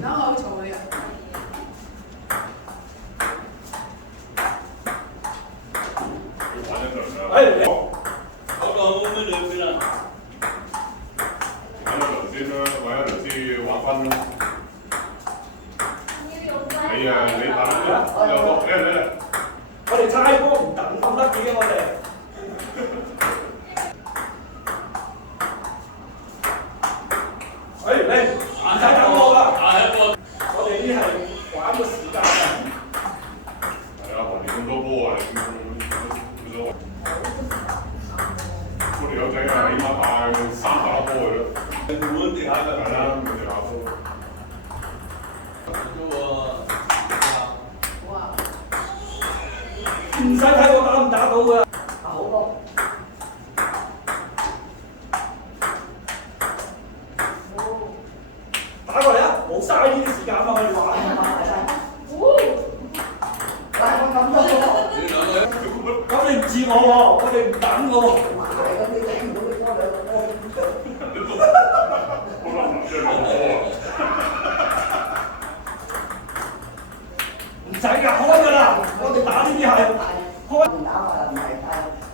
等我去嘈你啊！哎，我講咩兩先啊？玩一輪先啦，玩一輪先玩分咯。你啊，你打啦，嚟，我哋猜波唔等咁得意嘅我哋。哎，你唔使等我啦，我哋呢係玩個時間嘅。係啊，橫掂咁多波啊，冇所謂。我哋有仔啊，起碼帶300波嘅咯。滿地下就係啦，咪就下波。哇！唔使睇我打唔打到㗎。好多。打過嚟啊！冇嘥呢啲時間嘛，我哋玩。但係我咁多個，咁你唔似我喎，我哋唔等我喎。唔係咁你整唔到你多兩個波。好難出嚟攞波啊！唔使㗎，開㗎啦！我哋打呢啲係開。唔打我又唔係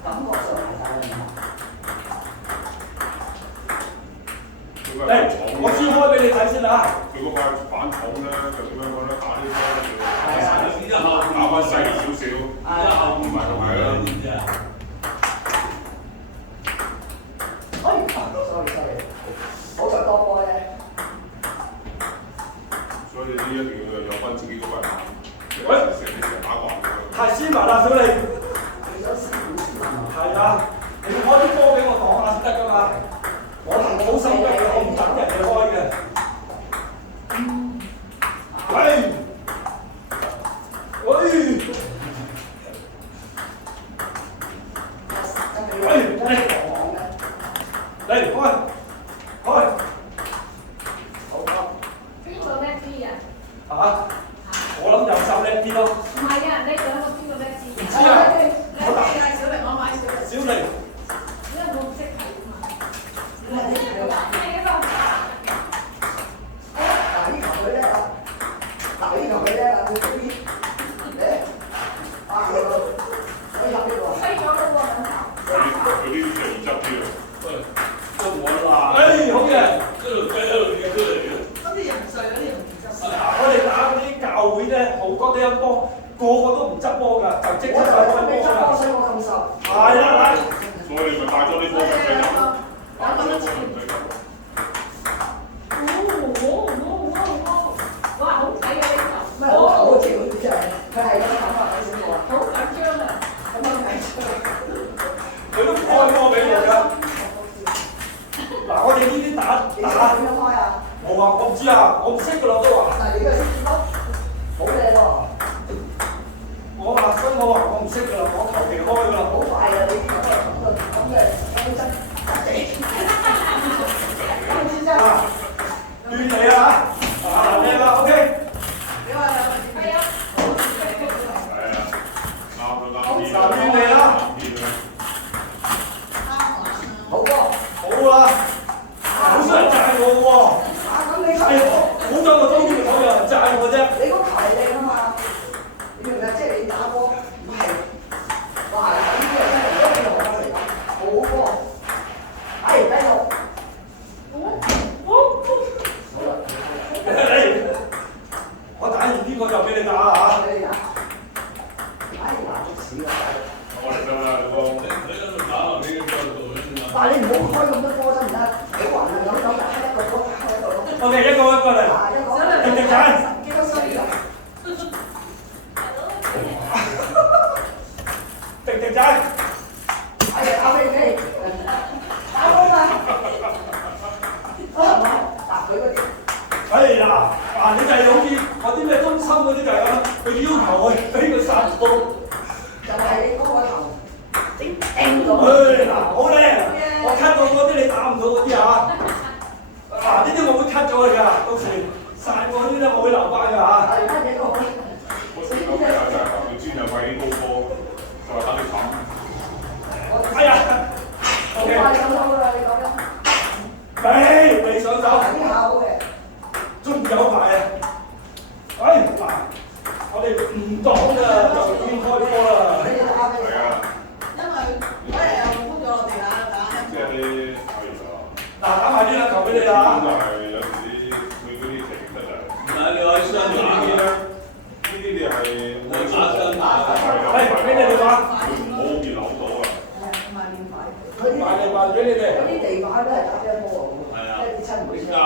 感覺上係大嘅。嚟，我先開俾你睇先啊！佢嗰塊反重咧，就點樣講咧？打啲波打翻細少少，唔係咁係啦。sorry，好在多波啫。所以呢一定要有翻自己嗰塊板，喂，成打慣嘅。太斯文啦，小李。你想師傅先啊？係啊，你要開啲波俾我講下先得㗎嘛。我係好心急嘅，我唔等人哋開嘅。喂，嚟開，邊個叻啲啊？嚇！我諗右手叻啲咯。唔係啊，你兩個邊個叻啲？唔知啊，叻啲啊！小麗，我買小麗。小李，因為我唔識睇啊嘛。嗱呢球佢咧啊，嗱呢球佢咧啊，佢嗰啲啊佢入呢個。飛咗啦喎，兩球。佢呢啲就易執啲啊。都我話，哎，好嘢！一路飛一路跌出嚟嘅。嗰啲人碎，嗰啲人唔執碎。我哋打嗰啲教會咧，好多啲波，個個都唔執波㗎，就即刻就開波執波，㗎。所以我咁瘦。係啦，所以你咪帶咗啲波唔使執，帶咗啲波唔使執。哇！好睇啊呢球。咩好好似佢真係，佢係咁諗啊，睇小我啊，好緊張啊！咁樣睇出嚟。佢都開波俾我㗎。嗱，我哋呢啲打點樣開啊？冇啊，我唔知啊，我唔識㗎啦都話。嗱，你個識咯，好靚喎，我話所以我話我唔識㗎啦，我求其開㗎啦。好快啊！你呢個咁先真。啊，亂嚟啊！啊，靚啦 ，OK。你話係啊？係啊，啱都啱啲。嗱，亂嚟啦！好波。好啦，好少人讚我喎。咁你係好在我中意球有人讚我啫。你嗰球係靚啊嘛，你明唔明？即係你打波唔係，哇！呢啲真係一啲學嚟㗎，好波。哎，繼續。好啦。我打完呢個就俾你打啦嚇。你打。哎，難到屎啊！我嚟得啦，老公。你喺度打落你嘅腳度嘅嘛？但係你唔好開咁多波得唔得？你橫啊咁打一個波，打一個波。OK，一個一個嚟。啊，一個。定定仔。幾多歲啊？定定仔。哎呀，打飛機，打波嘛。啊，嗱佢嗰啲。哎呀，嗱你就係好似嗰啲咩中心嗰啲就係咁啦，佢要求我俾佢殺到。就係你嗰個頭頂到。嗱，好靚，我 cut 到嗰啲你打唔到嗰啲啊！嗱，呢啲我會 cut 咗佢㗎，到時殺過嗰啲咧我會留翻㗎嚇。係乜嘢個？我成日睇下就係佢專入位高波，就係等你冚。哎呀，OK。快上手㗎啦，你講緊。未上手，呢下好嘅。仲有排啊！冇見樓到啊！佢啲買嚟還俾你哋。嗰啲地板都係搭一波喎，係啊即係啲親妹。交